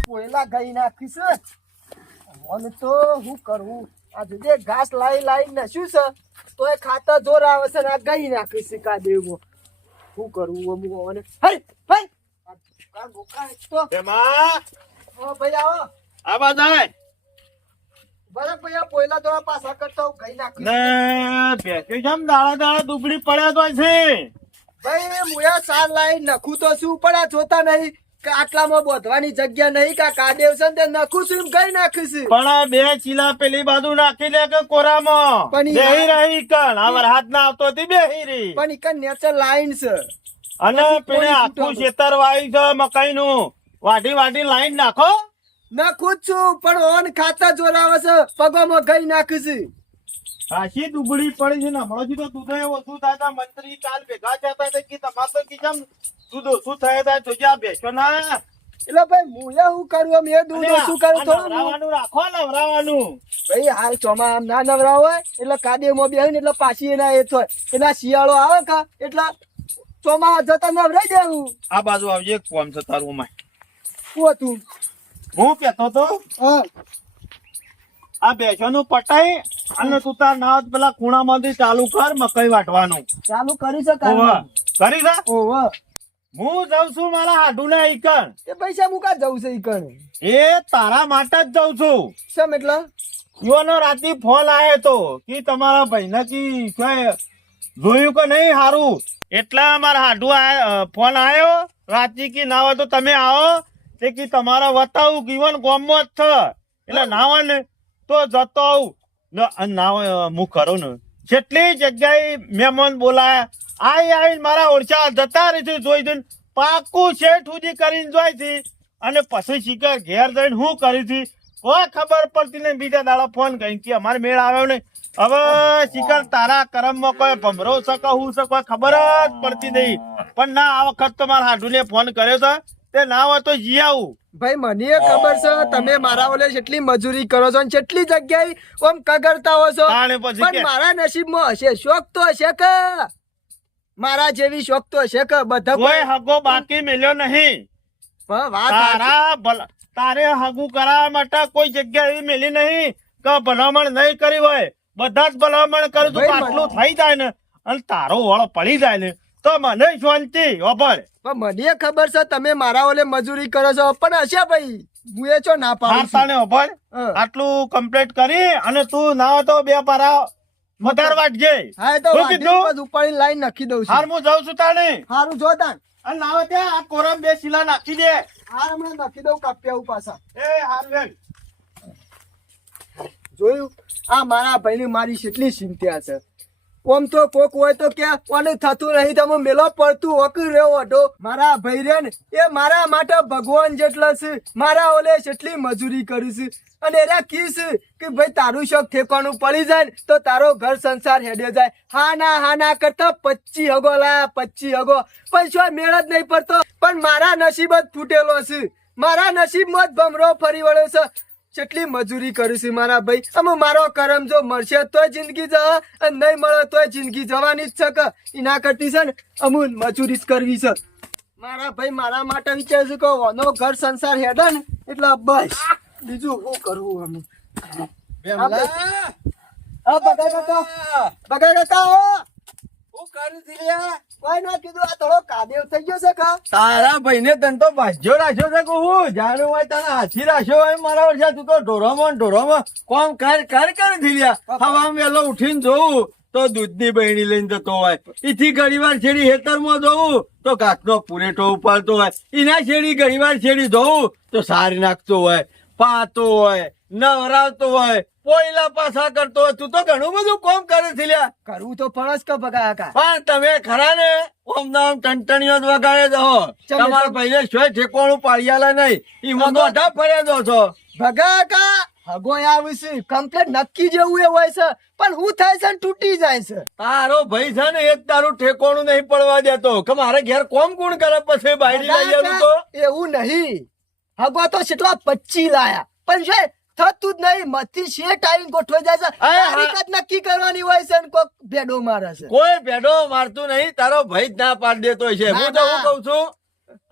પોયલા ગઈ નાખીશ મને તો હું કરવું આ જે ઘાસ લાઈ નસ્યું છે તો એ ખાતા જોર આવે છે ને આ ગઈ નાખીશ કા દેવો શું કરવું અમુક મને હઈ હઈ કા ગોકા તો એમાં ઓ ભાઈ આવો આવા જાય બરાબર ભાઈ પોયલા તો પાછા કરતા હું ગઈ નાખીશ ને બેસી જમ દાડા દુબળી પડ્યા તો છે ભાઈ મુયા સાર લાઈ નખું તો શું પણ આ જોતા નહીં કે આટલામાં બોધવાની જગ્યા નહીં કા કાદેવ છે ને તે નખું છું એમ ગઈ નાખીશ પણ આ બે ચીલા પેલી બાજુ નાખી દે કે કોરામાં પણ ઈ બેહી રહી કણ આ હાથ ના આવતો હતી બેહી રહી પણ ઈ નેચર લાઈન છે અને પેલે આખું ખેતર વાવી છે મકાઈ નું વાઢી લાઈન નાખો નખું જ છું પણ ઓન ખાતા જોરાવે છે પગોમાં ગઈ નાખીશ હાશી દુબળી પડી છે ને હમણાં તો દૂધ ઓછું થાય તા મંત્રી કાલ ભેગા થયા હતા કે તમારે તો કીધમ દૂધ ઓછું થાય તા તો જ્યાં બેસો ના એટલે ભાઈ મુયા હું કરું એમ એ દૂધ શું કરું થોડું નવરાવાનું રાખો નવરાવાનું ભાઈ હાલ ચોમા આમ ના નવરાવ હોય એટલે કાદેવમાં બેહીને એટલે પાછી એના એ થાય એના શિયાળો આવે કા એટલે ચોમા જતા નવરાઈ દેવું આ બાજુ આવજે કોમ છે તારું માં શું હતું હું કેતો તો હા આ બેસવાનું પટાઈ અને તું તાર ના પેલા ખૂણામાંથી ચાલુ કર મકઈ વાટવાનું ચાલુ કરી શકાય ઓવા કરી જા ઓવા હું જાઉં છું મારા હાડુને ઈકણ એ પૈસા મુકા જવું છે ઈ કણ એ તારા માટે જ જાઉં છું સમ એટલે યોનો રાતી ફોન આયો તો કે તમારા ભાઈને કી જોયું કે નહીં હારું એટલા મારા હાડુ ફોન આવ્યો રાતી કી ના હોય તો તમે આવો તે કી તમારા વતાવું કીવન ગોમમાં જ છે એટલે ના હોય ને તો જતો આવું ના હોય હું ખરો ને જેટલી જગ્યાએ મહેમાન બોલાયા આઈ મારા ઓળખા જતા રહીશું જોઈ દઈને પાકું શેઠ સુધી કરીને જોઈ છે અને પછી શીખર ઘેર જઈને હું કરી હતી કોઈ ખબર પડતી નહીં બીજા દાડા ફોન કરી કે અમારે મેળ આવ્યો નહીં હવે શીખર તારા કરમમાં કોઈ ભમરો છે કે હું છે કોઈ ખબર જ પડતી નહીં પણ ના આ વખત તો મારા હાડુને ફોન કર્યો છે તે ના હોય તો જી આવું ભાઈ મને ખબર છે તમે મારા ઓલે જેટલી મજૂરી કરો છો અને જેટલી જગ્યાએ ઓમ કગરતા હો છો પણ મારા નસીબમાં હશે શોખ તો હશે કે મારા જેવી શોખ તો હશે કે બધા કોઈ હગો બાકી મળ્યો નહીં તારે હગું કરાવવા માટે કોઈ જગ્યા એવી મેલી નહીં કે ભલામણ નહીં કરી હોય બધા જ ભલામણ કરું તો આટલું થઈ જાય ને અને તારો વળો પડી જાય ને તો મને શાંતિ વાપર મને ખબર છે તમે મારા ઓલે મજૂરી કરો છો પણ હશે ભાઈ હું એ છો ના પાડું આટલું કમ્પ્લીટ કરી અને તું ના તો બે પારા મધાર વાટજે હા તો ઉપાડી લાઈન નાખી દઉં છું હાર હું જાઉં છું તાણે હારું જો તાન અને ના ત્યાં આ કોરમ બે શીલા નાખી દે હાર હમણાં નાખી દઉં કાપ્યા પાછા એ હાર વેલ જોયું આ મારા ભાઈ મારી કેટલી ચિંતા છે ઓમ તો કોક હોય તો કે કોને થતું નહીં તમે મેલો પડતું ઓકી રહ્યો અડો મારા ભાઈ રે ને એ મારા માટે ભગવાન જેટલા છે મારા ઓલે કેટલી મજૂરી કરી છે અને એરા કીસ કે ભાઈ તારું શોખ ઠેકાણું પડી જાય ને તો તારો ઘર સંસાર હેડે જાય હા ના કરતા 25 હગો લાયા 25 હગો પણ શું મેળ જ નહીં પડતો પણ મારા નસીબ જ ફૂટેલો છે મારા નસીબમાં જ ભમરો ફરી વળ્યો છે કેટલી મજૂરી કરીશું મારા ભાઈ અમે મારો કરમ જો મળશે તો જિંદગી જવા અને નહીં મળે તો જિંદગી જવાની જ છે કે એના કરતી છે ને અમુન મજૂરી જ કરવી છે મારા ભાઈ મારા માટે વિચારશું કે ઓનો ઘર સંસાર હેડે ને એટલે બસ બીજું શું કરવું અમે બગાઈ કાકા કોઈ ના કીધું આ થોડો કાદેવ થઈ ગયો છે કા તારા ભાઈને તને તો ભાજ્યો રાખ્યો છે કે હું જાણું હોય તને હાથી રાખ્યો હોય મારા વર્ષે તું તો ઢોરોમાં કોમ કર ધીલ્યા હવા વેલો ઉઠીને જોઉં તો દૂધની બહેણી લઈને જતો હોય એથી ઘણીવાર છેડી હેતરમાં જોઉં તો ઘાસનો પૂરેટો ઉપાડતો હોય એના છેડી ઘણીવાર છેડી જોઉં તો સારી નાખતો હોય પાતો હોય નવરાવતો હોય પોઈલા પાછા કરતો હોય તું તો ઘણું બધું કોમ કરે છે લ્યા કરવું તો ફરજ કે બગા કા પણ તમે ખરા ને ઓમ નામ ટંટણીઓ જ વગાડે દો તમારા ભાઈને શું ઠેકોણું પાડ્યાલા નહીં એમાં તો અઢા ફર્યા દો છો ભગા કા હગો આવશે કમ્પ્લેટ નક્કી જેવું એ હોય છે પણ હું થાય છે તૂટી જાય છે તારો ભાઈ છે ને એ તારું ઠેકોણું નહીં પડવા દેતો કે મારે ઘેર કોમ કોણ કરે પછી બાયડી લઈ જવું તો એવું નહીં હગો તો કેટલા 25 લાયા પણ છે થતું જ નહીં મથી શેઠ આવીને ગોઠવાઈ જાય છે તારીખ નક્કી કરવાની હોય છે કોક ભેડો મારે છે કોઈ ભેડો મારતું નહીં તારો ભાઈ જ ના પાડી દેતો છે હું તો હું કઉ છું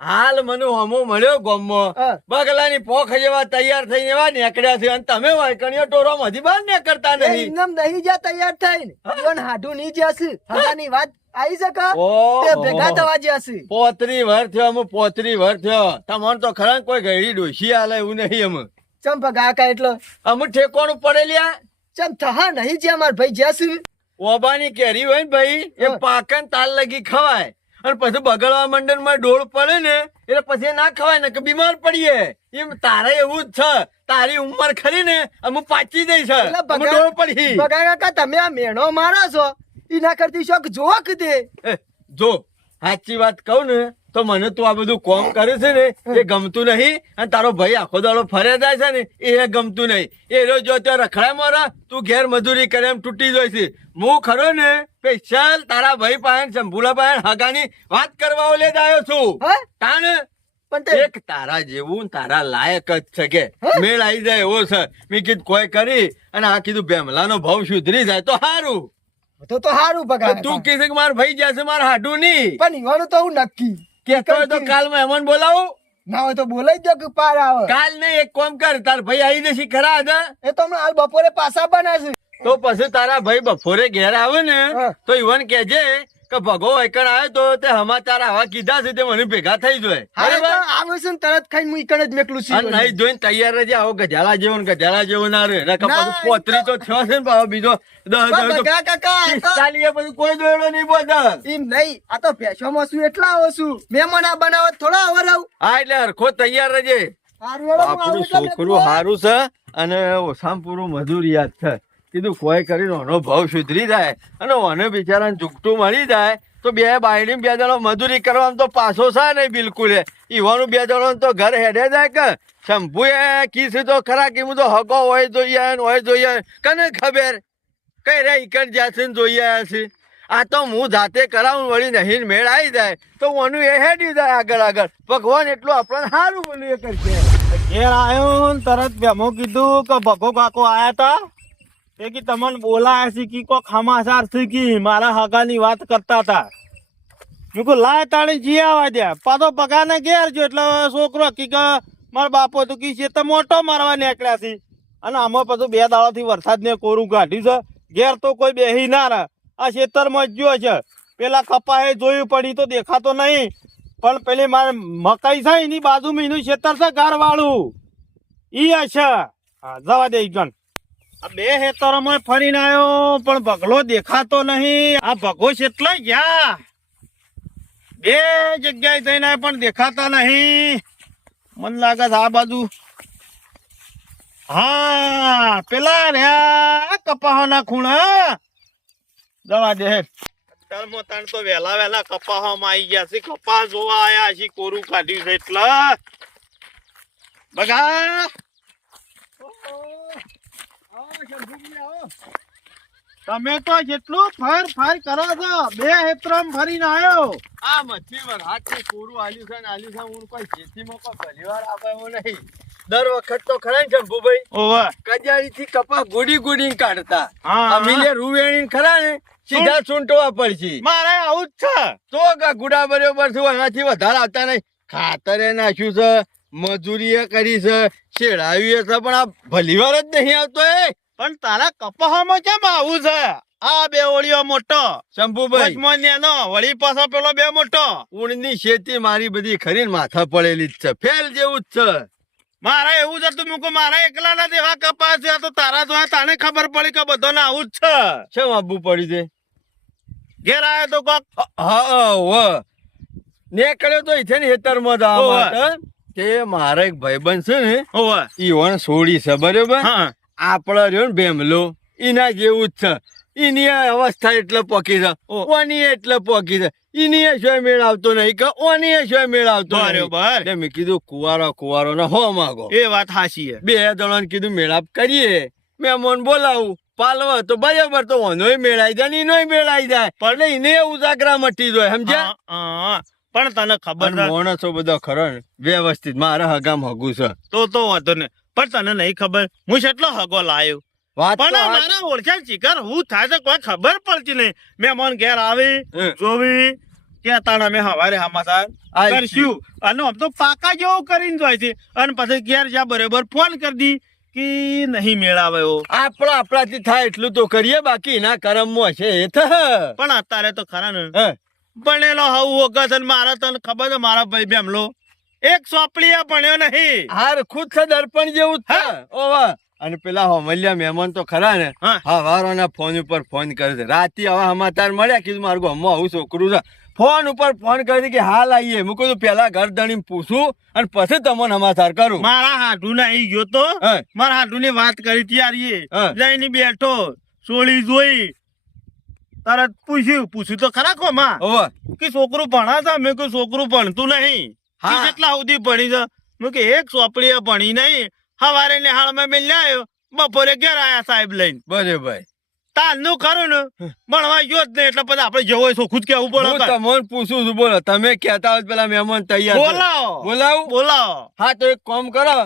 હાલ મને હોમો મળ્યો ગોમમાં હા. બગલાની પોખ જેવા તૈયાર થઈને એવા નીકળ્યા છે અને તમે વાયકણીઓ ટોરો માંથી બહાર નીકળતા એ નહીં. એમનેમ નહીં જ્યાં તૈયાર થઈને ઈવન હાડું નહીં જશે હગાની વાત આવી શકે ઓહો. તે ભેગા થવા જશે 35 વર્ષ થયો અમે 35 વર્ષ થયો તમને તો ખરા કોઈ ગયડી ડોશી હાલે એવું નહીં અમે ચમ ભગા કા એટલો અમે ઠેકોણું પડેલ્યા ચમ થહા નહીં જ્યાં માર ભાઈ જશે ઓબાની કેરી હોય ને ભાઈ એ હા. પાકન તાલ લગી ખવાય અને પછી બગડવા મંડળ માં ડોળ પડે ને એટલે પછી ના ખવાય ને કે બીમાર પડીએ એમ તારે એવું જ છે તારી ઉંમર ખરી ને અમે પાચી જઈ છે એટલે અમે ડોળ પડી ભગા કાકા તમે આ મેણો મારો છો એના કરતી શોખ જોક દે એ, જો સાચી વાત કહું ને તો મને તું આ બધું કોમ કરે છે ને એ ગમતું નહીં અને તારો ભાઈ આખો દાડો ફરે જાય છે ને એ ગમતું નહીં એ રોજ જો ત્યાં રખડાય મારા તું ઘેર મજૂરી કરે એમ તૂટી જાય છે હું ખરો ને સ્પેશિયલ તારા ભાઈ પાસે શંભુલા પાસે હગાની વાત કરવા લે આવ્યો છું હા તાણ પણ તે એક તારા જેવું ને તારા લાયક જ છે કે હે? મેળ આવી જાય એવો છે મેં કીધું કોઈ કરી અને આ કીધું બેમલાનો ભાવ સુધરી જાય તો સારું તો સારું ભગા તું કીધું કે મારા ભાઈ જશે મારા હાડું નહીં પણ ઈવાનું તો હું નક્કી કેતો હોય તો કાલ મહેમાન બોલાવું ના હોય તો બોલાઈ દો કે પાર આવે કાલ ને એક કામ કર તાર ભાઈ આવી જશે ખરા હતા એ તો હમણાં હાલ બપોરે પાછા બનાશે તો પછી તારા ભાઈ બપોરે ઘેર આવે ને હા. તો ઈવન કેજે કે ભગો એકણ આવ્યો તો તે સમાચાર આવા કીધા છે તે મને ભેગા થઈ જાય હારે તો બરાબર આવે છે ને તરત ખાઈને હું ઈકણ જ મેકલું છું અને નહીં જોઈને તૈયાર રહેજે આવો ગજાલા જેવો ને ગજાલા જેવો ના રહે નકર ના, પાછું પોતરી તો થયો છે ને પાછો બીજો પણ ભગા કાકા આ તો- ચાલીએ પછી કોઈ દોડો નહીં બોલતા એમ નહીં આ તો ભેંસોમાં છું એટલા આવો છું મહેમાન આ બનાવત થોડા આવરાવ હા એટલે હરખો તૈયાર રહેજે હારું હેડો, હું આપણું આવું એટલે છોકરું મેકલું. સારું છે અને ઓછામાં પૂરું મજૂરિયાત છે કીધું કોઈ કરીને ઓનો ભાવ સુધરી જાય અને ઓને બિચારાને ઝૂકટું મળી જાય તો બે બાયડી બે જણો મજૂરી કરવામાં તો પાછો છે નહીં બિલકુલ ઈવાનું બે જણો તો ઘર હેડે જાય કે શંભુએ કીધું તો ખરા કે હું તો હગો હોય જોઈએ ને હોય જોઈએ કને ખબર કઈ રે ઈકણ જ્યાંથી ને જોઈએ હશે આ તો હું જાતે કરાવું વળી નહીં મેળ આવી જાય તો ઓનું એ હેડી જાય આગળ આગળ ભગવાન એટલું આપણને સારું બોલ્યું એ કરશે ઘેર આવ્યો ને તરત બેમો કીધું કે ભગો કાકો આયા તા એ કે તમને બોલાયા છે કે કોઈ ખમાસાર છે કે મારા હગાની વાત કરતા હતા મેં કહું લાય તાણી જી આવા દે પાછો પગાને ઘેર જો એટલે છોકરો કી કે મારા બાપો તો કી છે તો મોટો મારવા નીકળ્યા છે અને આમાં પાછું 2 દાડાથી વરસાદ ને કોરું કાઢ્યું છે ઘેર તો કોઈ બેહી ના રહે આ ખેતરમાં જ ગયો છે પેલા કપાએ જોયું પડી તો દેખાતો નહીં પણ પેલી મારે મકાઈ છે એની બાજુમાં એનું ખેતર છે ઘર વાળું ઈ હશે હા જવા દે ગણ આ 2 ખેતરોમાં ફરીને આવ્યો પણ ભગલો દેખાતો નહીં આ ભગો કેટલો ગયા 2 જગ્યાએ જઈને આવ્યો પણ દેખાતા નહીં મને લાગે છે આ બાજુ હા પેલા રહ્યા કપાહોના ખૂણા જવા દે તળમો તણ તો વેલા વેલા કપાહોમાં આવી ગયા છે કપા જોવા આયા છે કોરું કાઢ્યું છે એટલે બગા તમે તો જેટલું ફર ફર કરો છો 2 હેત્રમ ફરીને આવ્યો આ મચ્છી વરસાદથી કોરું આલ્યું છે ને આલ્યું છે હું કોઈ ખેતીમાં કોઈ ભલીવાર આપ્યો નહીં દર વખત તો ખરા ને શંભુભાઈ ઓવે કજાળી થી કપા ગુડી ગુડી કાઢતા હા. અમીલે રૂવેણી ખરા ને સીધા ચૂંટવા પડશે મારે આવું જ છે તો ગુડા બરોબર છું એનાથી વધારે આવતા નહીં ખાતરે નાખ્યું છે મજૂરીએ કરી છે શેડાવી છે પણ આ ભલીવાર જ નહીં આવતો એ પણ તારા કપાહમાં કેમ આવું છે આ 2 ઓળીઓ મોટો શંભુભાઈ વચમાં નેનો વળી પાછો પેલો 2 મોટો ઊંડની શેતી મારી બધી ખરી ને માથા પડેલી જ છે ફેલ જેવું જ છે મારે એવું જ હતું મૂકો મારા એકલા ના દેવા કપા છે આ તો તારા તો તાને ખબર પડી કે બધો ને આવું જ છે કેમ આપવું પડ્યું છે ઘેર આવ્યો તો કોક હા નીકળ્યો તો ઈથે ને હેતરમાં જવા ઓવે. માટે તે મારા એક ભાઈબંધ છે ને ઓવે ઈ વણ છોડી છે બરોબર હા આપડે રહ્યો ને બેમલો એના જેવું જ છે એની અવસ્થા એટલે પોકી છે ઓ. ઓની એટલે પોકી છે એની શું મેળ આવતો નહીં કે ઓની શું મેળ આવતો નહીં બરોબર એટલે મેં કીધું કુવારો ને હો માગો એ વાત હાચી છે 2 જણાને કીધું મેળાપ કરીએ મહેમાન બોલાવું પાલવા તો બરાબર તો ઓનોય મેળાઈ જાય ને એનોય મેળાઈ જાય પણ એને ઉજાગરા મટી જાય સમજ્યા હા, પણ તને ખબર અને છે માણસો બધા ખરો ને વ્યવસ્થિત મારા હગામ હગું છે તો વાંધો ને પણ તને નહીં ખબર હું કેટલો હગો લાયો વાત તો પણ આ- મારા ઓળખ્યા ચીકર હું થાય છે કોઈ ખબર પડતી નહીં મહેમાન ઘેર આવી હમ. જોવી કે તાણ અમે હવારે સમાચાર આઈ કરશું અને આમ તો પાકા જેવો કરીને જાય છે અને પછી ઘેર જા બરોબર ફોન કરી દી કે નહીં મેળાવ્યો આપણાથી થાય એટલું તો કરીએ, બાકી એના કરમમાં છે એ થ. પણ અત્યારે તો ખરા ને હે. ભણેલો હવું વખત અને મારા તને ખબર છે મારા ભાઈ બેમલો એક સોપડીએ ભણ્યો નહીં. હાર ખુદ છે દર્પણ જેવું જ છે. ઓવા અને પેલા હોમલિયા મહેમાન તો ખરા ને, હા. હવારોના ફોન ઉપર ફોન કરે છે. રાતે હવે સમાચાર મળ્યા, કીધું મારું ગામમાં આવું છોકરું છે. ફોન ઉપર ફોન કરી કે હાલ આવીએ. મૂકું તું પેલા ઘર દણીને પૂછું અને પછી તમને સમાચાર કરું. મારા હાડુ ને આવી ગયો તો હે. મારા હાડુ ની વાત કરી ત્યારે હા. જઈને બેઠો સોળી જોઈ તરત પૂછ્યું તો ખરા કોમાં ઓવા કે છોકરું ભણા છે. મેં કહ્યું છોકરું ભણતું નહીં. હા. કે કેટલા સુધી ભણી છે? મેં કે એક ચોપડીએ ભણી નહીં. સવારે નિહાળમાં મેં લ્યાયો, બપોરે ઘેર આયા સાહેબ લઈને. બરાબર. તાલનું ખરું ને ભણવા ગયો જ નહીં એટલે પછી આપણે જવો હોય ચોખ્ખું જ કેવું હું પડે. તમને પૂછું છું, બોલો. તમે કહેતા હોય તો પેલા મહેમાન તૈયાર છે. બોલાવો બોલાવું? બોલાવો. હા તો એક કામ કરો,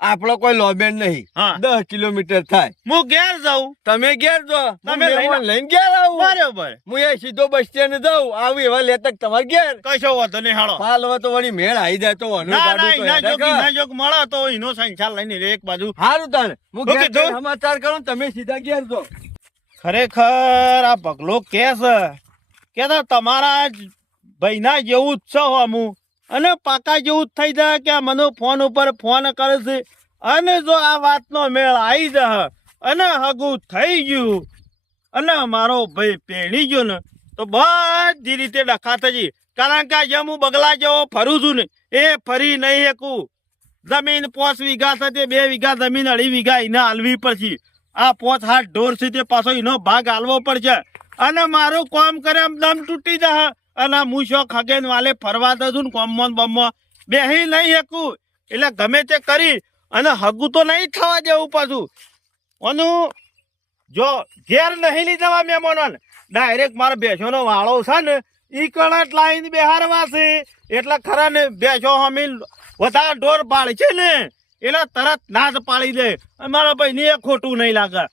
આપણો કોઈ લોબેન નહીં. હા. 10 કિલોમીટર થાય. હું ઘેર જાઉં. તમે ઘેર જો, તમે મહેમાન લઈને ઘેર આવું. બરોબર. હું એ સીધો બસ સ્ટેન્ડ જાઉં, આવું એવા લેતક તમારે ઘેર. કશો વાંધો નહીં હાલો. હાલ તો વળી મેળ આવી જાય તો વાનું ના ના કાઢું તો એના હેડે જોગ કા. એના જોગ મળે તો એનો સંચાર લઈને રે એક બાજુ. હારું તાને હું ઓકે, ઘેર જો. જઈને સમાચાર કરું, તમે સીધા ઘેર જો. ખરેખર આ પગલો કે છે કે તમારા ભાઈના જેવું જ છે હમું અને પાકા જેવું જ થઈ જાય કે મને ફોન ઉપર ફોન કરે છે અને જો આ વાતનો મેળ આવી જાય અને હગું થઈ ગયું અને મારો ભાઈ પેણી ગયો ને તો બધી રીતે ડખા થઈ. કારણ કે આજે હું બગલા જેવો ફરું છું ને એ ફરી નહીં શકું. જમીન 5 વીઘા છે તે 2 વીઘા જમીન 2.5 વીઘા એને હાલવી પડશે. આ 5-8 ઢોર છે તે પાછો એનો ભાગ હાલવો પડશે અને મારું કામ કરે એમ દમ તૂટી જશે અને હું શોખ હગેન વાલે ફરવા દઉં ને કોમમાં બમમાં બેહી નહીં શકું. એટલે ગમે તે કરી અને હગું તો નહીં થવા દેવું પાછું. ઓનું જો ઘેર નહીં લીધા મહેમાનોને ડાયરેક્ટ મારા બેસોનો વાળો છે ને ઈ કણટ લાઈન બેહારવા છે એટલે ખરા ને બેસો હમી વધારે ઢોર પાડે છે ને એટલે તરત ના જ પાડી દે. મારા ભાઈ ને ખોટું નહીં લાગે.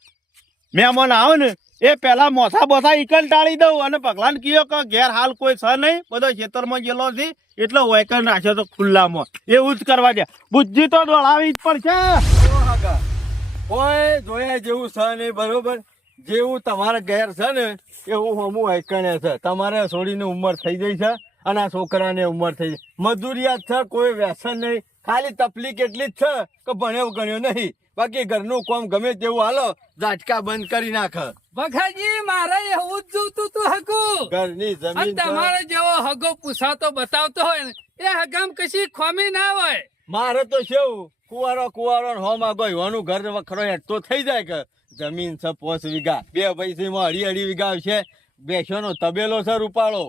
મહેમાન આવે ને એ પેલા મોથા બોથા ઈકલ ટાળી દઉં અને પગલાને કીધો કે ઘેર હાલ કોઈ છે નહીં, બધો ખેતરમાં ગયેલો છે એટલે વાયકર નાખ્યો તો ખુલ્લામાં. એવું જ કરવા દે. બુદ્ધિ તો દોડાવી જ પડશે. ઓય જોયા જેવું છે નહીં, બરોબર. જેવું તમારા ઘેર છે ને એવું હમું આઈકણે છે. તમારે છોડીની ઉંમર થઈ ગઈ છે અને આ છોકરાને ઉંમર થઈ ગઈ. મજૂરિયાત છે, કોઈ વ્યસન નહીં. ખાલી તકલીફ એટલી જ છે કે ભણ્યો ગણ્યો નહીં. બાકી ઘરનું કામ ગમે તેવું હાલો, ઝાટકા બંધ કરી નાખે. વખાજી મારે એવું જ જોતું તું હગું. ઘરની અને જમીન છે. તમારે જેવો હગો પૂછાતો બતાવતો હોય ને એ હગામ કશી ખોમી ના હોય. મારે તો શું કુવારો ને હો માં કોઈ હોનું ઘર વખરો હેઠતો થઈ જાય કે જમીન છે 5 વીઘા, 2 પૈસીમાં 2.5 વીઘા છે. બેસોનો તબેલો છે રૂપાળો.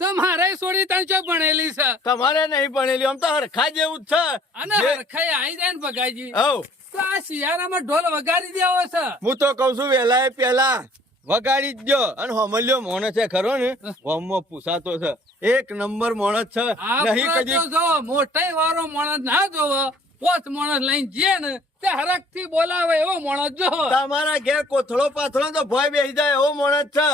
તો મારે છોડી તણ ચો ભણેલી છે તમારે નહીં ભણેલી, આમ તો હરખા જેવું જ છે. અને હરખાઈ આવી જાય ને ભગાજી હઉ તો આ શિયાળામાં ઢોલ વગાડી દેવો છે. હું તો કઉ છું વેલા પેલા વગાડી જ દો. અને હોમલ્યો મોણસ છે ખરો ને, હોમમાં પૂછાતો છે, એક નંબર મોણસ છે. નહીં આપણે કદી તો જો મોટાઈ વાળો માણસ ના જોવો, 5 માણસ લઈને જઈએ ને તે હરખ થી બોલાવે એવો માણસ જો. તમારા ઘેર કોથળો પાથળો તો ભય બેસી જાય એવો મોણસ છે.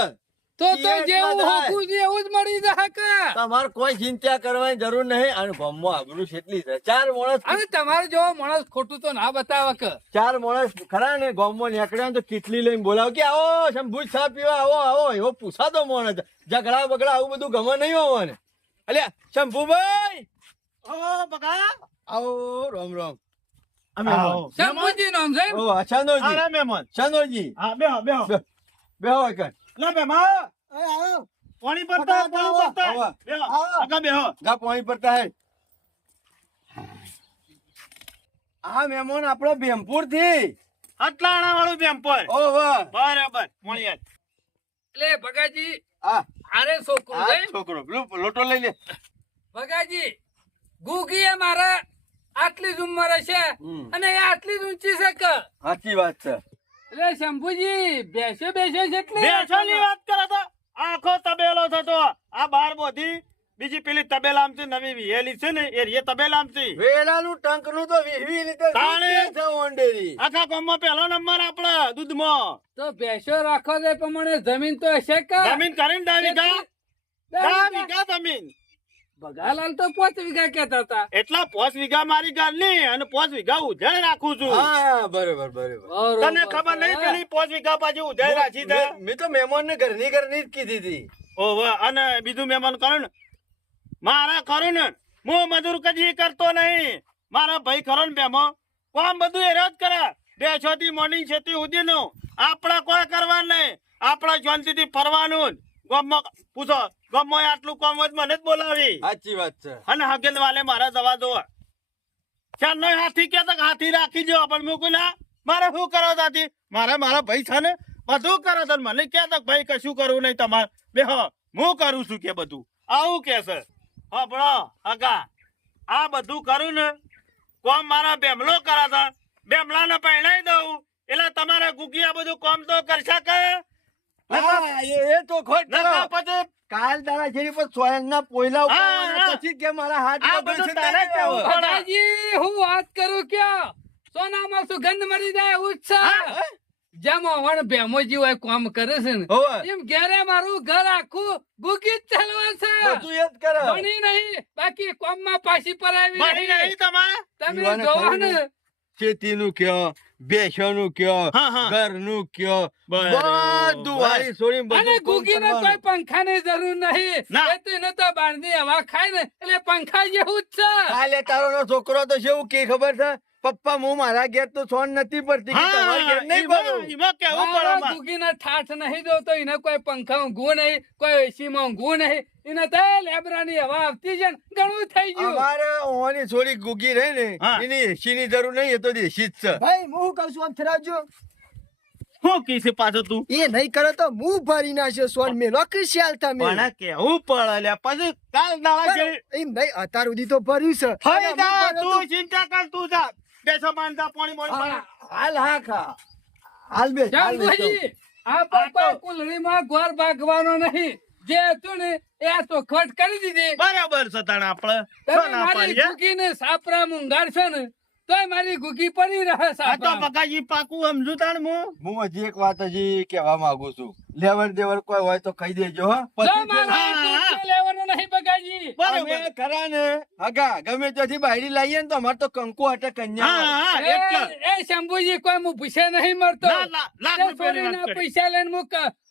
તો એ જેવું જ થાય. હોકું છે એવું જ મળી જાય કા. તમારે કોઈ ચિંતા કરવાની જરૂર નહીં. અને ગામમાં આબરૂ કેટલી છે. 4 માણસ, અને તમારે જેવો માણસ ખોટું તો ના બતાવે કે. 4 માણસ ખરા ને ગામમાં નીકળ્યા તો કેટલી લઈને બોલાવ કે આવો શંભુ ચા પીવા આવો આવો એવો પૂછાતો માણસ. ઝઘડા બગડા આવું બધું ગમે નહીં હોવાને. અલ્યા શંભુભાઈ ઓ બકા આવો. રામ રામ. આવો. શંભુજી નામ છે? ઓ અચાનોજી, અરે મહેમાન ચાનોજી હા બેહો બેહો બેહો એકન. લે બેમા પાણી પડતા પાણી પડતા આવો. બેહો આગા બેહો. ગા પાણી પડતા હે. આ મહેમાન આપણો બેમપુર થી. અટલાણા વાળું બેમ્પર ઓ વાહ. બરાબર પાણી આજ. એટલે ભગાજી આ આરે છોકરો આ છે. છોકરો લોટો લઈ લે. ભગાજી ગુગી એ મારા આટલી જ ઉંમર છે હમ. અને એ આટલી જ ઊંચી છે કે. સાચી વાત છે. એટલે શંભુજી બેસે જેટલી બેસોની વાત કરો તો આખો તબેલો થતો આ બાર બોધી બીજી પેલી તબેલામથી નવી વિહેલી છે ને એ રે તબેલામથી વેલાનું ટંકનું તો વિહવી રીતે તાણે. છે ઓંડેરી. આખા ગામમાં પહેલો નંબર આપડે દૂધમાં. તો બેસો રાખો તે પ્રમાણે જમીન તો હશે કે. જમીન કરીને 10 વીઘા જમીન બગાલાલ તો 5 વીઘા કહેતા હતા. એટલા 5 વીઘા મારી ઘરની અને 5 વીઘા ઉધેડ રાખું છું. હા બરોબર બરોબર તને ખબર નહીં પેલી 5 વીઘા પાછી ઉધેડ રાખી છે. મેં તો મહેમાન ને ઘરની ઘરની જ કીધી હતી. ઓહો, અને બીજું મહેમાન કરો ને મારા ખરું ને હું મજૂર કદી કરતો નહીં. મારા ભાઈ ખરો ને બેમો કોમ બધું એ જ કરે. 2 થી મોર્નિંગ છેતી સુધી નું આપડા કોઈ કરવા નહીં. આપડા શાંતિથી ફરવાનું જ. ગામમાં પૂછો ગામમાં આટલું કામ હોય તો મને જ બોલાવી. સાચી વાત છે. અને હગેલ વાલે મારા દવા દો ચાલ હાથી કેતા હાથી રાખી દો પણ મૂકું ના મારે શું કરો હાથી મારા ભાઈ છે ને બધું કરો તો મને કહેતા ભાઈ કશું કરવું નહીં તમારે બે હું કરું છું કે બધું આવું કે છે. હા ભણો હગા આ બધું કરું ને કોમ મારા બેમલો કરા હતા બેમલાને પહેણાઈ દઉં એટલે તમારે ગુગી આ બધું કોમ તો કરશે કે હા, એ તો ખોટ નકર કરો. પછી કાલ દાડા જેની પર સોયના પોયલા ઉપર હા, અને હા. પછી કે મારા હાથ આ પકડે બધું છે તારે નહીં કેવું આવે. દાદાજી હું વાત કરું ક્યાં સોનામાં સુગંધ મળી જાય એવું જ છે. જેમ વણ ભેમોજી હોય કામ કરે છે ને હોવે. એમ ઘેરે મારું ઘર આખું ગુગી જ ચાલવા છે. બધું એ જ કરે. ભણી નહીં બાકી કોમમાં પાછી પરાવી મારી નહીં. નહીં તમારે તમે યુવાને જોવો ખરું ને ને. ખેતીનું કયો બેસવાનું કયો હા, હા. ઘરનું કયો બરોબર. બધું વાળી છોડીને બધું અને કામ ગુગીને કરવાનું. કોઈ પંખાની જરૂર નહીં. ના. એ તો એને તો બહારની હવા ખાય ને એટલે પંખા જેવું જ છે. કાલે તારો નો છોકરો તો કેવું કે ખબર છે પપ્પા હું મારા ઘેર તો છોડ નથી પડતી કે તમારા ઘેર નહીં પડું. એમાં કેવું પડે મારા મારે? ગુગીના ઠાઠ નહીં જોતો એને કોઈ પંખા ઊંઘવું નહીં કોઈ એસીમાં ઊંઘવું નહીં એને તો લેબરાની હવા આવતી છે ને ઘણું થઈ ગયું. અમારે ઓની છોડી ગુગી રહી ને હા. એની એસી ની જરૂર નહીં એ તો દેશી જ છે. ભાઈ હું કહું છું આમ થરાવજો શું કીધું પાછો તું એ નહીં કરે તો હું ભરી નાખ્યો સોન મેલો કે શ્યાલ તમે પણ કેવું પડે લ્યા. પછી કાલ દાડા જેવી એમ નહીં અત્યાર સુધી તો ભર્યું છે થઈ અને જા હું ભર્યો તું ચિંતા કર તું જા બેસો માનતા પાણી પાણી હાલ હા ખા હાલ બે હાલ બે જાનભાઈ, આ પપ્પા કુલડીમાં ગોર ભાગવાનો નહીં જે હતું ને એ આ ચોખવટ કરી દીધી. બરાબર છે તાણ આપણે તમે શું ના મારી પાડીએ? ગુગીને સાપરા મૂંગાડશો ને તોય મારી ગુગી પડી રહે આ તો સાપરા. બકાજી પાકું સમજુ તાણ હું હું હજી એક વાત હજી કહેવા માંગુ છું લેવડ દેવડ કોઈ હોય તો કહી દેજો હો જો પછી મારા હા, હા. ગુગી લેવાનો નહીં બગાજી. બરાબર અમે ખરા ને હગા ગમે ત્યાંથી બાયડી લાવીએ ને તો અમારે તો કંકુ હટે કન્યા હા હા એ એટલે એ શંભુજી કોઈ હું પૂછે નહીં મળતો. ના, લાખ તે રૂપિયાની વાત છોરીના કરી. પૈસા લઈને હું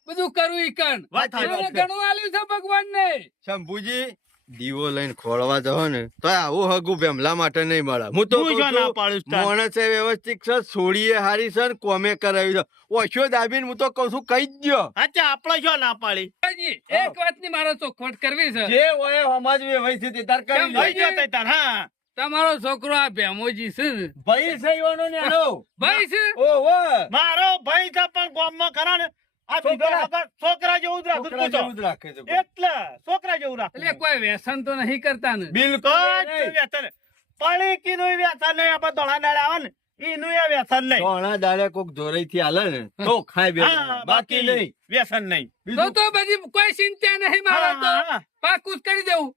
બધું કરું ઈ કણ. વાત સાચી, એને વાત છે. ઘણું આલ્યું છે ભગવાનને. શંભુજી દીવો લઈને ખોળવા જાઓ ને તો આવું હગું ભેમલા માટે નહીં મળે હું તો હું કહું જો ના છું, પાડું છું તાર. માણસે વ્યવસ્થિત છે છોડીએ હારી છે ને કોમે કરાવી છે ઓછો દાબીને હું તો કહું છું કહી જ દ્યો અચ્છા આપણે શું ના પાડી બગાજી, એક વાતની મારે ચોખવટ કરવી છે. જે હોય સમાજ વ્યવસ્થિત એ તાર કરી કેમ લે. થઈ ગયો તે તાર હા તમારો છોકરો આ ભેમોજી છે ને ભાઈ સહીવાનો ને એનો ભાઈ છે ઓહો મારો ભાઈ છે પણ ગામમાં ખરા ને આ છોકરા. બીજો વગર છોકરા જેવું જ રાખું છોકરા પૂછો. જેવું જ રાખે છે એટલે છોકરા જેવું એટલે રાખું કોઈ વ્યસન તો નહીં કરતા ને. બિલકુલ કોઈ નહીં. વ્યસન નહીં. પડીકીનું વ્યસન નહીં આપણે ધોળા દાડે આવે ને એનું એ વ્યસન નહીં ઘણા દાડે કોક જોરાઈથી હાલે ને તો ખાય બે હા, બાકી નહીં વ્યસન નહીં તો બીજું તો બધી કોઈ ચિંતા નહીં મારે તો હા, હા. પાકું જ કરી દેવું.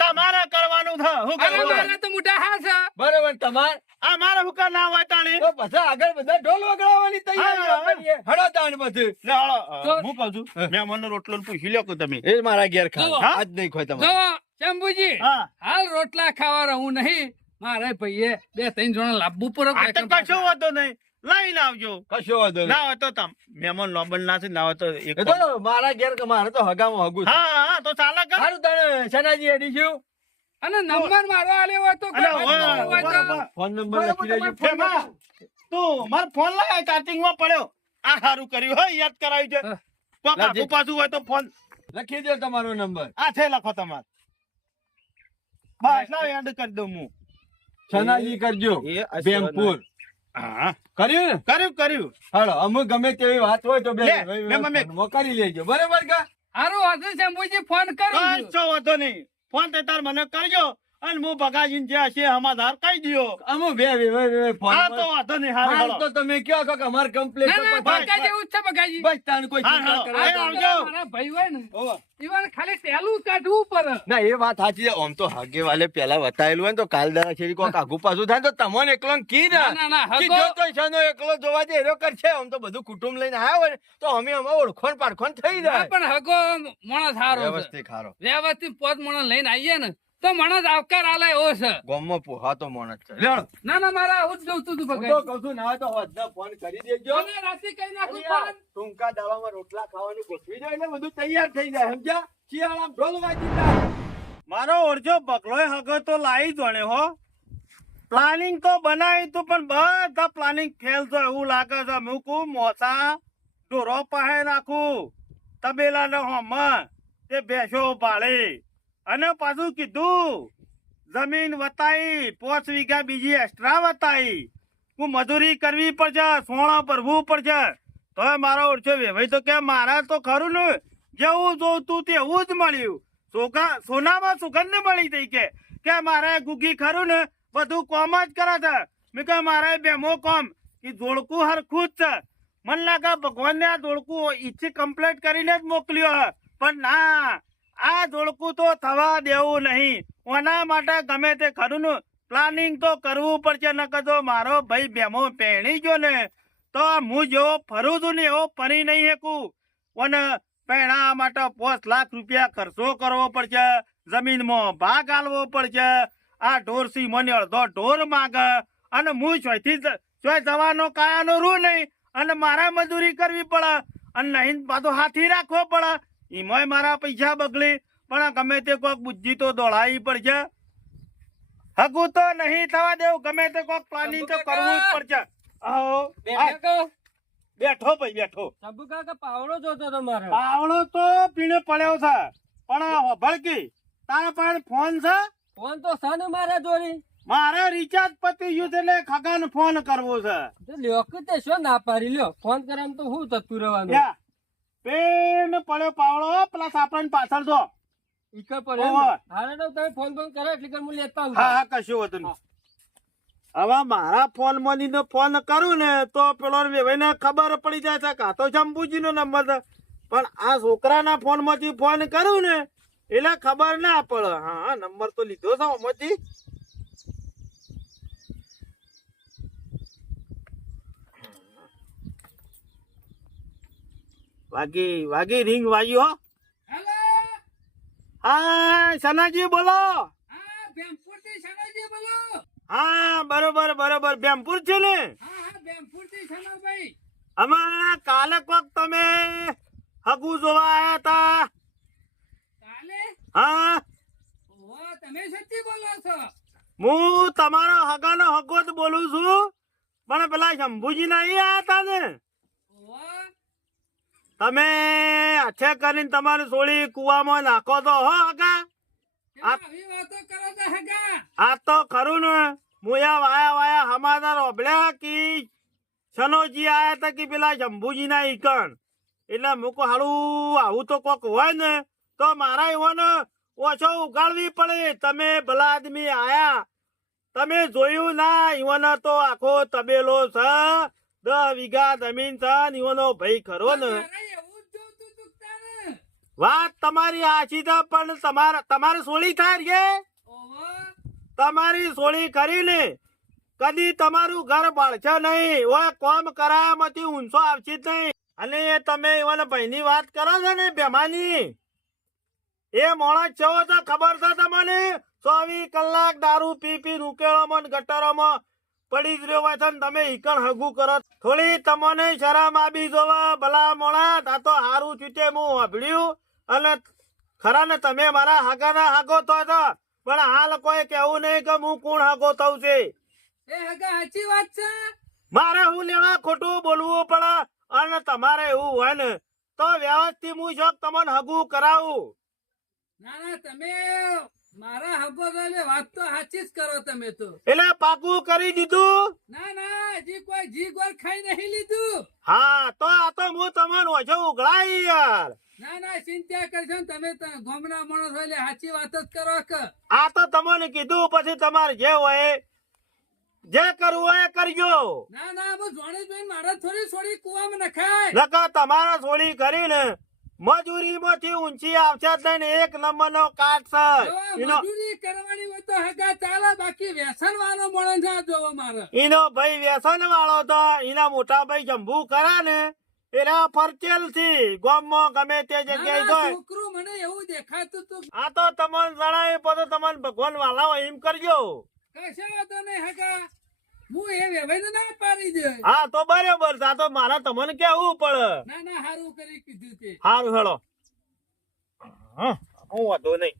તમારે કરવાનું છે શું અને કરવાનું? મારા તો મોટા હા છે. બરોબર તમાર આ મારા હુકા ના હોય તાણી તો પછી આગળ બધા ઢોલ વગાડવાની તૈયારી હા. કરીએ. હળો તાણ પછી લે હાલો, તો- હું કહું છું મહેમાનનો રોટલો ને પૂછી લ્યો કે તમે એ જ મારા ઘેર જો. ખા આજ નહીં ખોય તમારે જો શંભુજી હા હાલ રોટલા ખાવા રહું નહીં મારે ભાઈએ 2-3 જણા લાવવું પડે આ તો કશો વાંધો નહીં લઈને આવજો કશો વાંધો નહીં. ના હોય તો તમ મહેમાન લોબન ના છે ના હોય તો એક એ તો મારા ઘેર કે મારે તો હગામાં હગું છે. હા હા તો ચાલે કર સારું તાણે શનાજી એડી છું અને નંબર મારો આલ્યો હોય તો અરે, કોઈ વાત હોય, હોય તો. બરાબર. ફોન નંબર લખી લેજો ફેમા, તું મારો ફોન લાય ચાર્જિંગ માં પડ્યો આ સારું કર્યું હો યાદ કરાવ્યું છે હા. કોક લાવજે. આગુ પાછું હોય તો ફોન લખી દો તમારો નંબર આ છે લખો તમારે બસ લાવ યાદ કરી દઉં હું શનાજી કરજો એ આ બેમપુર હા કર્યું ને કર્યું હાલો અમુક ગમે તેવી વાત હોય તો બે લે, લે, મમ્મી. ફોનમાં કરી લેજો બરાબર કા હારું હશે શંભુજી ફોન કરું છું. કશો વાંધો નહીં ફોન તે તાર મને કરજો અને હું બગાજીને જે હશે સમાધાન કહી દ્યો. અમુ બે ફોન હા તો વાંધો નહીં, હારું હાલ હેડો. તો તમે કયો છો કે અમારે કમ્પ્લીટ ના ના બગાજી એવું જ છે બગાજી બસ તાન કોઈ હા, ચિંતા હા, કરવા હા, દો. આવજો. મારા ભાઈ હોય ને હોવે. ઈવન ખાલી ટેલું કાઢવું પડે ના એ વાત સાચી છે આમ તો હાગે વાલે પેલા વતાયેલું હોય ને તો કાલ દાડા છે કોક આઘું પાછું થાય તો તમને એકલો ને કી ના, ના, ના, કી હગો- જો તો છનો એકલો જોવા દે એરો કરશે આમ તો બધું કુટુંબ લઈને આવ્યા હોય ને તો અમે ઓળખોણ પાડખોણ થઈ ના જાય પણ હગો માણસ સારો છે વ્યવસ્થિત ખારો વ્યવસ્થિત પોત માણસ લઈને આવીએ ને તો માણસ આવકાર આલે એવો છે ગામમાં પોહા તો માણસ છે લેવડો. ના ના મારા આવું જ જોતું હતું હું તો બગાજી કહું છું ના તો હોજના ફોન કરી દેજો અને રાતે કઈ નાખું અહીંયા ફોન. ટૂંકા દાવામાં રોટલા ખાવાનું ગોઠવી દો એટલે બધું તૈયાર થઈ જાય સમજ્યા શિયાળામાં ઢોલ વાગી જાય મારો ઓળજો બકલોય હગો તો લાવી જોણે હો. પ્લાનિંગ તો બનાવી તું પણ બધા પ્લાનિંગ ફેલ તો એવું લાગે છે. મૂકું મોસા ઢોરો પાસે નાખું તબેલા ને હોમાં તે ભેંસો પાળે અને પાછું કીધું જમીન વતાઈ 5 વીઘા બીજી એક્સ્ટ્રા વતાઈ હું મજૂરી કરવી પડશે સોણા ભરવું પડશે તો મારો ઓળછો વેવાઈ તો કે મારા તો ખરું ને જેવું જોતું તેવું જ મળ્યું સોનામાં સુગંધ મળી થઈ કે મારે ગુગી ખરું ને બધું કોમ જ કરે છે. મેં કહે મારે બેમો કોમ એ જોડકું હરખું જ છે. મને લાગે ભગવાનને આ જોડકું ઈચ્છી કમ્પ્લીટ કરીને જ મોકલ્યો હે. પણ ના આ જોડકું તો થવા દેવું નહીં. એના માટે ગમે તે ખરું ને પ્લાનિંગ તો કરવું પડશે. નકર તો મારો ભાઈ બેમો પહેણી ગયો ને તો હું જેવો ફરું છું ને એવો ફરી નહીં શકું. અને પહેણા માટે 5 લાખ રૂપિયા ખર્ચો કરવો પડશે. જમીનમાં ભાગ આલવો પડશે. આ ઢોર સી મને અડધો ઢોર માગે અને હું ચોય જવાનો કાયાનો રૂ નહીં અને મારા મજૂરી કરવી પડે અને નહીં પાછો હાથી રાખવો પડે. એમાંય મારા પૈસા બગડે. પણ ગમે તે કોઈક બુદ્ધિ તો દોડાવી પડશે. હગું તો નહીં થવા દેવું. ગમે તે કોઈક પ્લાનિંગ તો કરવું જ પડશે. આવો બેઠો ભાઈ બેઠો. સબુ કાકા પાવડો જોતો તમારે પાવડો તો પીણે પડ્યો છે પણ ભડકી તારા પાસે ફોન છે? ફોન તો છે ને મારા જોડી મારે રિચાર્જ પતી ગયું છે એટલે ખગાને ફોન કરવો છે. લ્યો તે શું ના પાડી લ્યો ફોન કરવામાં તો હું થતું રહેવાનું યા, પીણે પડ્યો પાવડો પ્લસ આપણને પાછળ જો. ઈકર ઓહો. હારે તો તમે ફોન કરો એટલે કે હું લેતા આવું હા હા કશું હતું નહીં. હવે મારા ફોન માંની ફોન કરું ને તો પેલો વેવાઈને ખબર પડી જાય છે કાં તો શંભુજી નો નંબર છે. પણ આ છોકરાના ફોન માંથી ફોન કરું ને એટલે ખબર ના પડે. હા નંબર તો લીધો છે આમાંથી. વાગી રિંગ વાગ્યો. હેલો હા સનાજી બોલો. હા બેમપુરથી સનાજી બોલો હા બરોબર બેમપુર છે ને. હા બેમપુરથી સનાભાઈ અમારા કાલે કોક તમે હગુ જોવા આયા તા. કાલે હા ઓ તમે સચ્ચી બોલો છો હું તમારો હગાનો હગો જ બોલું છું. પણ પેલા શંભુજી નહીં આયા તા ને ઓ તમે હાથે કરીને તમારી સોળી કુવામાં નાખો તો હો હગા. આવી વાતો કરો છો હગા આ તો ખરું ને મુયા વાયા હમાદાર ઓબળ્યા કી સનોજી આયા તા કે પેલા શંભુજી ના ઈકણ. એટલે મૂકો હાલું આવું તો કોક હોય ને તો મારા એવોને ઓછો ઉગાડવી પડે. તમે ભલા આદમી આયા તમે જોયું ના ઈવોને તો આખો તબેલો છે 10 વીઘા જમીન છે ને ઈવોનો ભાઈ ખરો ને. મારે એવું જ જોતું તું તાને વાત તમારી આછી છે પણ તમારે સોળી થાય રે. ઓહો તમારી સોળી કરીને કદી તમારું ઘર બાળશે નહીં. ઓય કોમ કરાયામાંથી ઊંચો આવશે જ નહીં. અને એ તમે એવાને ભાઈની વાત કરો છો ને બેમાની એ માણસ છો તો ખબર છે તમને 24 કલાક દારૂ પી ઉકેળોમાં ને ગટરોમાં પડી જ રહ્યો હોય છે ને તમે ઈકણ હગું કરો. થોડી તમને શરમ આવી જોવા ભલા મોણા. આ તો હારું ચૂતે હું સાંભળ્યું અને ખરા ને તમે મારા હગાના હાગો તો છો પણ હાલ કોઈ કેવું નહીં કે હું કોણ હાગો થઉં છે. એ હગા સાચી વાત છે મારે હું લેવા ખોટું બોલવું પડે અને તમારે એવું હોય ને તો વ્યવસ્થિત હું શોખ તમને હગું કરાવું. ના ના તમે મારા હગો એટલે વાત તો સાચી જ કરો તમે તો એટલે પાકું કરી દીધું. ના ના હજી કોઈ જી ગોળ ખાઈ નહીં લીધું હા તો આ તો હું તમને ઓછો ઉઘડાઈ યાર. ના ના ચિંતા કરશો ને તમે ગામના માણસ હોય એટલે સાચી વાત જ કરો કે આ તો તમને કીધું પછી તમારે જે હોય જે કરવું હોય એ કરજો. ના ના હું જોડે જોઈને મારે થોડી કુવામાં નખાય નકર તમારા છોડી કરીને મજૂરીમાંથી ઊંચી આવશે જ નહીં ને એક નંબરનો કાટ છે જો મજૂરી કરવાની હોય તો હગા ચાલે બાકી વ્યસન વાળો માણસ ના જોવો મારે એનો ભાઈ વ્યસન વાળો તો એના મોટા ભાઈ જંબુ ખરા ને એના ફરચેલ થી ગામમાં ગમે તે જગ્યાએ ના, જાય. છોકરું મને એવું દેખાતું તું આ તો તમને જણાય પછી તમને ભગવાન વાલા હોય એમ કરજો. કશો વાંધો નહીં હગા હું એ વેવાઈને ના પાડી દે હા તો બરાબર છે. આ તો મારા તમને કેવું પડે. ના ના હારું કરી કીધું તે સારું હેડો. હા હું વાંધો નહીં.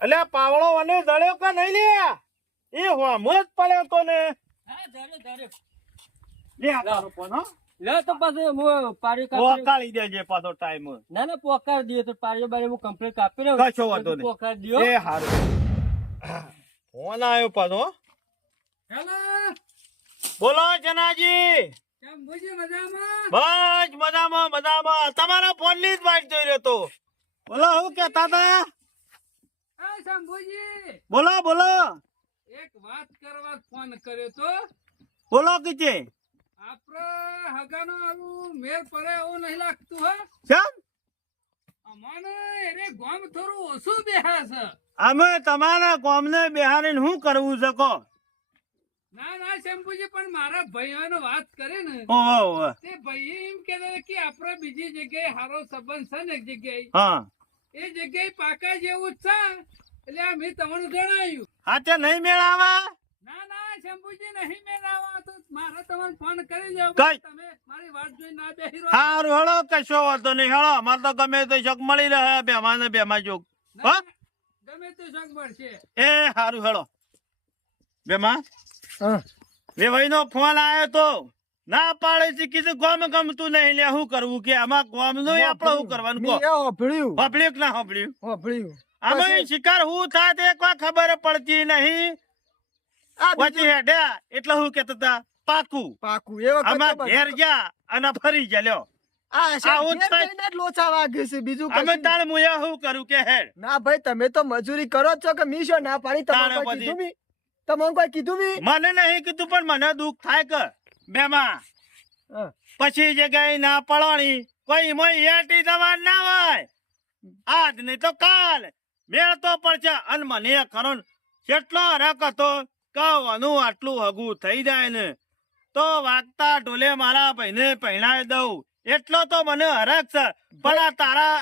એટલે પાવડો અને જળ્યો કે નહીં લે એ હોમ જ પડ્યો તો ને હા ધરે લે આ તારો ફોન, હો. લે તો પછી હું પાડી કાપી પોકાળી દેજે પાછો ટાઈમ. ના ના પોકાર દઈએ તો પાડી બારી હું કમ્પ્લીટ કાપી રહ્યો કશો વાંધો નહીં. પોકાર દિયો એ હારું ફોન આવ્યો પાછો. હેલો બોલો જનાજી. કેમ ભુજી મજામાં બસ મજામાં મજામાં. તમારા ફોન ની જ વાટ જોઈ રહ્યો તો. બોલો શું કેતા હતા? હા શંભુજી બોલો બોલો એક વાત કરવા ફોન કર્યો તો બોલો કીચે. આપડે હગાનો આવું મેર પડે એવું નહીં લાગતું હો ચમ અમારે એને ગામ થોડું ઓછું બેહા છે અમે તમારા કોમને બિહારીને શું કરવું છે કહો? ના ના શંભુજી પણ મારા ભાઈઓને વાત કરી ને ઓહો તે ભાઈ એમ કહેતા કે આપડે બીજી જગ્યાએ સારો સંબંધ છે ને એક જગ્યાએ હા એ જગ્યાએ પાકા જેવું જ છે એટલે આ મેં તમને જણાવ્યું હાથે નહીં મેળાવા. ના ના શંભુજી નહીં મેળાવા તો મારે તમને ફોન કરી જાવ કઈ? તમે મારી વાત જોઈ ના બેહી રહો હારું હેળો કશો વાંધો નહીં હેળો. અમારે તો ગમે તે શક મળી રહે બેમાં ને બેમાં જોગ. ના, ના, ગમે તે શક મળશે એ હારું હેળો. બેમાં હા વેવાઈ નો ફોન આવ્યો તો ના પાડે છે કીધું ગમ ગમતું નહીં લે શું કરવું કે આમાં ગમ નું આપણે શું કરવાનું કહો? મેં એ હોભળ્યું પબ્લિક ના સાંભળ્યું. હોભળ્યું આમાં શિકાર હું થાય તે કોઈ ખબર પડતી નહીં. આ પછી હેડ્યા એટલે હું કેતા હતા પાકું પાકું એ વખત આમાં તો ઘેર બધું- ગયા અને ફરી જા લ્યો. આ આવું જ ઘેર થાય. જઈને જ લોચા વાગે છે બીજું અમે કશું તાણ મુયા શું કરું કે હેડ ના ભાઈ તમે તો મજૂરી કરો જ છો કે મી શું ના પાડી તાણે તમને કોઈ પછી. કીધું મી તમને કોઈ કીધું મી મને નહીં કીધું પણ મને દુઃખ થાય કે બેમાં હા. પછી જગ્યાએ ના પડવાની કોઈ મોય હેટી દવા ના હોય આજ નહીં તો કાલ મેળ તો પડશે. અને મને ખરો ને કેટલો હરક હતો કવાનું આટલું હગું થઈ જાય ને તો વાગતા ઢોલે મારા ભાઈને પહેણાવી દઉં એટલો તો મને હરક છે. પણ આ તારા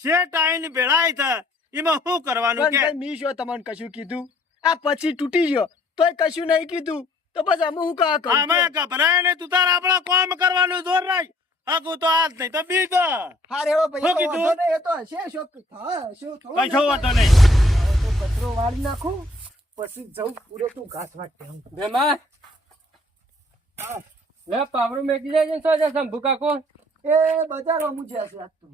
શેઠ આઈને ભેળાય છે એમાં શું કરવાનું પણ કે? ભાઈ મી શું તમને કશું કીધું આ પછી તૂટી ગયો તોય કશું નહીં કીધું તો બસ અમે હું કા કરું અમે ગભરાય ને તું તાર આપડે કામ કરવાનું જોર રાખ. હગું તો આજ નહીં તો બીજો. હા રેવો ભાઈ શું તો કીધું? વાંધો નહીં, એ તો હશે શોક હા શું થોડું કશો વાંધો નહીં. તો કચરો વાળી નાખું પછી જવું પૂરે તું ઘાસ વાટતે આમ. બેમાં લે પાવડું મેકી જાય છે શું છે શંભુ કાકો એ બજાર અમુક છે આજ તો.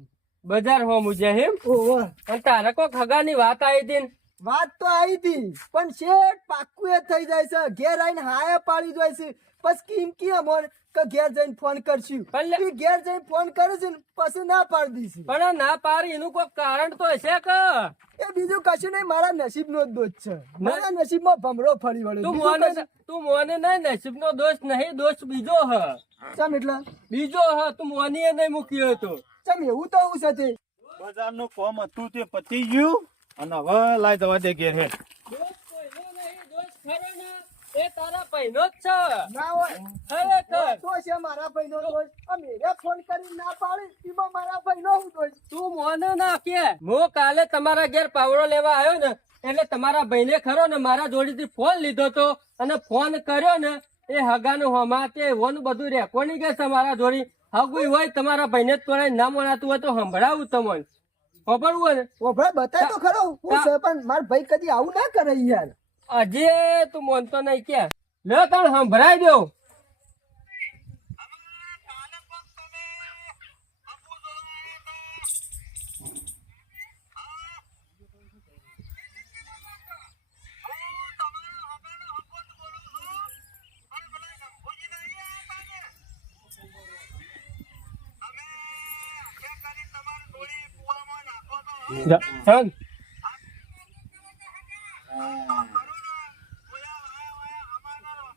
બજાર હો મુજે એમ ઓહો અને તારે કોઈ ખગાની વાત આવી હતી ને વાત તો આવી હતી પણ શેઠ પાક્કું એ થઈ જાય છે ઘેર આવીને હાય પાડી જાય છે પછી કેમ કે અમોર કે ઘેર જઈને ફોન કરશું પણ લે- ઈ ઘેર જઈને ફોન કરે છે ને પછી ના પાડી દીધી પણ આ ના પાડી એનું કોઈ કારણ તો હશે કે એ બીજું કશું નહીં મારા નસીબનો જ દોષ છે મારા નસીબમાં ભમરો ફરી વળ્યો તું બીજું મોને કશું- તું મોને નહીં નસીબનો દોષ નહીં દોષ બીજો હ ચમ એટલા બીજો હ તું મોનીએ નહીં મૂક્યો હતો ચમ એવું તો હું સાથે બજારનું કામ હતું તે પતી ગયું અને હવે લાઈ દવા દે ઘેર હે. દોષ કોઈનો નહીં દોષ ખરો ને એ તારા પૈનો જ છે ના હોય ખરેખર તો છે મારા ભાઈનો દોષ આ મેરે ફોન કરીને ના પાડી એમાં મારા ભાઈનો હું દોષ તું મોને ના કે હું કાલે તમારા ઘેર પાવડો લેવા આવ્યો ને એટલે તમારા ભાઈને ખરો ને મારા જોડેથી ફોન લીધો તો અને ફોન કર્યો ને એ હગાનું હોમા તે ઓનું બધું રેકોર્ડિંગ છે મારા જોડી હગું હોય તમારા ભાઈને જ તોડાય ના મનાતું હોય તો સંભળાવું તમને ખબર હોય ને ઓ ભાઈ બતાય તો ખરો હું છે પણ મારા ભાઈ કદી આવું ના કરે યાર હજી તું મોનતો નહીં કે લે તને સંભળાઈ દઉં ચાલ.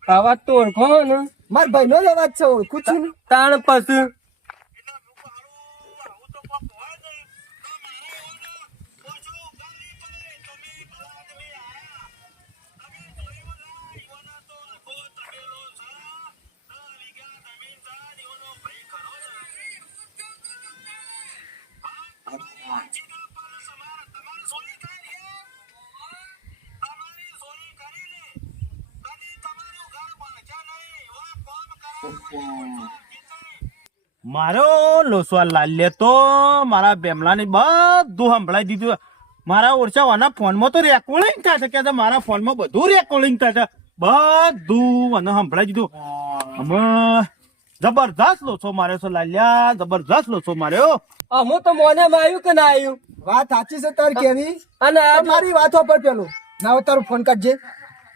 આવાજ તો ઓળખો ને મારા ભાઈનો જ અવાજ છે, ઓળખું છું ને. તાણ પછી મારો લોસવા લાલ્ય તો મારા બેમલાની બધું સંભળાઈ દીધું. મારા ઓરછાવાના ફોનમાં તો રેકોર્ડિંગ થાય છે કે મારા ફોનમાં બધું રેકોર્ડિંગ થાય છે, બધું મને સંભળાઈ દીધું. અમે જબરદસ્ત લોસો માર્યો છો લાલ્યા, જબરદસ્ત લોસો માર્યો. અમુ તો મોને માં આવ્યું કે ના આવ્યું? વાત સાચી છે તાર કેવી. અને આ મારી વાતો પર પેલો ના હોય તારો ફોન કાઢજે.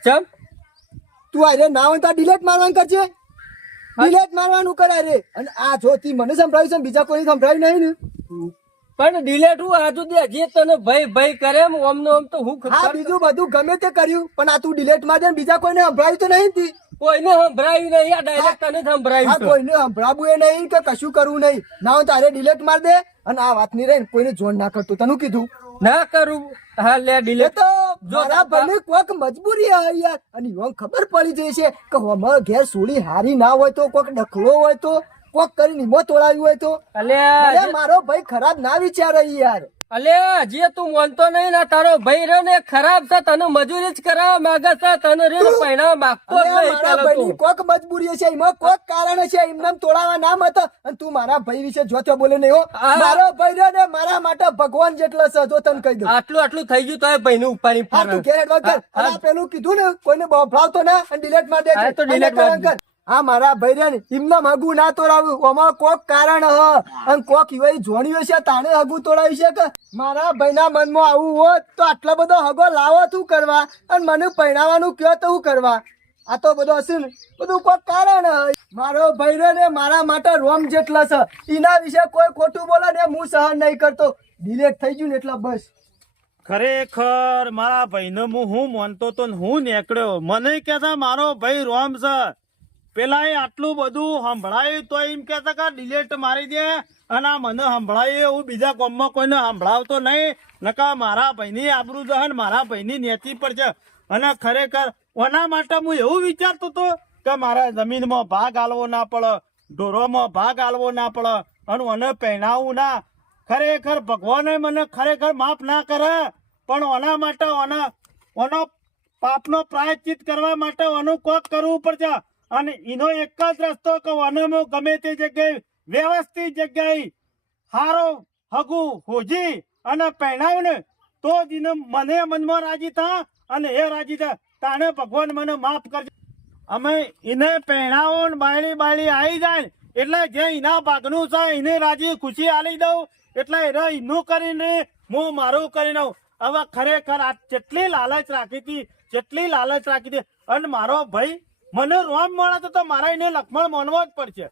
ચમ તું આરે ના હોય તો ડિલેટ મારવાનું કરજે. ડિલેટ મારવાનું કરે રે. અને આ જો તી મને સંભળાયું છે ને બીજા કોઈ સંભળાયું નહીં ને. પણ ડિલેટ હું આજુ દે હજી તને ભય ભય કરે એમ ઓમનો ઓમ તો હું હા બીજું બધું ગમે તે કર્યું પણ આ તું ડિલેટ માર દે ને બીજા કોઈને સંભળાયું તો નહીં તી. કોઈને સંભળાયું નહીં, આ ડાયરેક્ટ તને હા સંભળાયું છે. કોઈને સંભળાવું એ નહીં કે કશું કરવું નહીં. ના હોય તારે ડિલેટ માર દે અને આ વાત ની રહી કોઈને જોડ ના કરતું. તને કીધું ના કરું. હા લે એ ડિલેટ તો મારા ભાઈને કોક મજબૂરી હે યાર. અને ઈવન ખબર પડી જાય છે કે અમારા ઘેર સોળી હારી ના હોય તો કોક ડખલો હોય તો કોક કરીને ઈમો તોડાવ્યું હોય તો અલ્યા અરે મારો ભાઈ ખરાબ ના વિચારે યાર. અલ્યા હજી તું માનતો નહીં ને તારો ભાઈ રહ્યો ને એ ખરાબ છે, તને મજૂરી જ કરાવવા માંગે છે, તને રે પૈણા માગતો જ અરે નહીં મારા ચાલે ભાઈની તું. કોક મજબૂરી છે એમાં કોક કારણ છે એમને એમ તોડાવા નામ હતા. અને તું મારા ભાઈ વિશે જોતો બોલે નહીં હો. હા. મારો ભાઈ રહ્યો ને મારા માટે ભગવાન જેટલો છે જો તને કહી દઉં. આટલું થઈ ગયું તો ભાઈ નું ઉપાડી હા તું ઘેર હેડવા કર. અને આ પેલું કીધું ને કોઈને બફાવતો ના અને ડિલેટ માર દે. હા, તો delete માર દે. હા મારા ભાઈ રે ને એમને હગુ ના તોડાવ્યું. આમાં કોક કારણ હ અને કોક ઈવાય જોણ્યું છે તાણે હગુ તોડાવી છે કે મારા ભાઈના મનમાં આવું હોત તો આટલો બધો હગો લાવો તું કરવા અને મને પહેણાવાનું કયો તો હું કરવા. આ તો બધો હશે ને બધું કોક કારણ હ. મારો ભાઈ રે ને મારા માટે રોમ જેટલા છે. એના વિશે કોઈ ખોટું બોલે ને હું સહન નહીં કરતો. ડિલેટ થઈ ગયું ને એટલે બસ. ખરેખર મારા ભાઈને હું માનતો તો ને હું નીકળ્યો. મને કહેતા મારો ભાઈ રોમ છે. પેલા આટલું બધું સંભળાયું તો એમ કહેતા કે ડિલેટ મારી દે અને આ મને સંભળાયું હું બીજા ગામમાં કોઈને સંભળાવતો નહીં. નકા મારા ભાઈની આબરૂ જશે ને મારા ભાઈની નેતી પર છે. અને ખરેખર ઓના માટે હું એવું વિચારતો હતો કે મારા જમીનમાં ભાગ આલવો ના પડે, ઢોરોમાં ભાગ આલવો ના પડે અને મને પહેણાવું ના. ખરેખર ભગવાને મને ખરેખર માફ ના કરે પણ ઓના માટે ઓનો પાપનો પ્રાયશ્ચિત કરવા માટે ઓનું કોક કરવું પડશે. અને એનો એક જ રસ્તો કે વનમાં ગમે તે જગ્યાએ વ્યવસ્થિત જગ્યાએ હારો હગુ હોજી અને પહેણાવ ને તો જ એને મને મનમાં રાજી થા અને એ રાજી થા તાણે ભગવાન મને માફ કરજો. અમે એને પહેણાવો ને બાયડી આવી જાય ને એટલે જે એના ભાગનું છે એને રાજી ખુશી આલી દઉં એટલે એનું કરીને હું મારું કરી દઉં. હવે ખરેખર આ જેટલી લાલચ રાખી હતી અને મારો ભાઈ મને રોમ મળે તો મારા એને લક્ષ્મણ માનવો જ પડશે.